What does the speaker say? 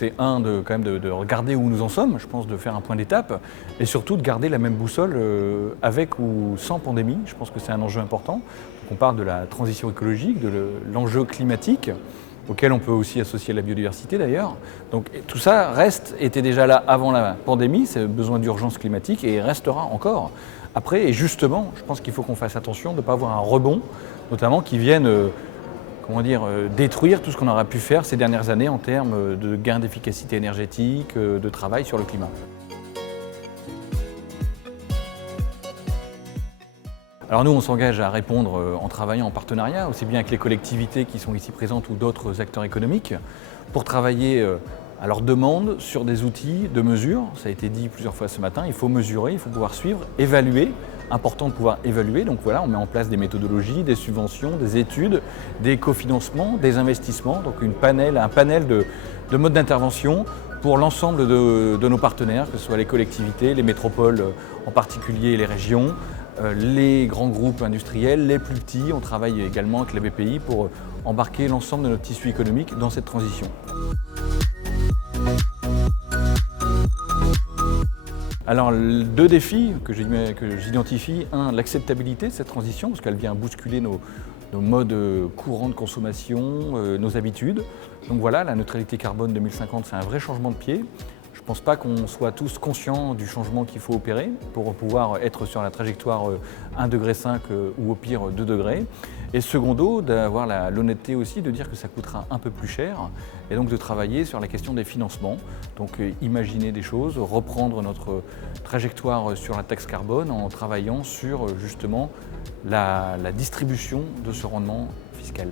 c'est quand même de regarder où nous en sommes, je pense de faire un point d'étape, et surtout de garder la même boussole avec ou sans pandémie. Je pense que c'est un enjeu important. Donc on parle de la transition écologique, de l'enjeu climatique, auquel on peut aussi associer la biodiversité d'ailleurs. Donc tout ça était déjà là avant la pandémie, c'est besoin d'urgence climatique et restera encore après. Et justement, je pense qu'il faut qu'on fasse attention de ne pas avoir un rebond, notamment qui vienne détruire tout ce qu'on aura pu faire ces dernières années en termes de gains d'efficacité énergétique, de travail sur le climat. Alors nous, on s'engage à répondre en travaillant en partenariat, aussi bien avec les collectivités qui sont ici présentes ou d'autres acteurs économiques, pour travailler à leur demande sur des outils de mesure. Ça a été dit plusieurs fois ce matin, il faut mesurer, il faut pouvoir suivre, évaluer. Important de pouvoir évaluer, donc voilà, on met en place des méthodologies, des subventions, des études, des cofinancements, des investissements, donc un panel de modes d'intervention pour l'ensemble de nos partenaires, que ce soit les collectivités, les métropoles en particulier, les régions, les grands groupes industriels, les plus petits. On travaille également avec la BPI pour embarquer l'ensemble de notre tissu économique dans cette transition. Alors, deux défis que j'identifie. Un, l'acceptabilité de cette transition, parce qu'elle vient bousculer nos modes courants de consommation, nos habitudes. Donc voilà, la neutralité carbone 2050, c'est un vrai changement de pied. Je ne pense pas qu'on soit tous conscients du changement qu'il faut opérer pour pouvoir être sur la trajectoire 1,5 degré ou au pire 2 degrés. Et secondo, d'avoir l'honnêteté aussi de dire que ça coûtera un peu plus cher et donc de travailler sur la question des financements. Donc imaginer des choses, reprendre notre trajectoire sur la taxe carbone en travaillant sur justement la distribution de ce rendement fiscal.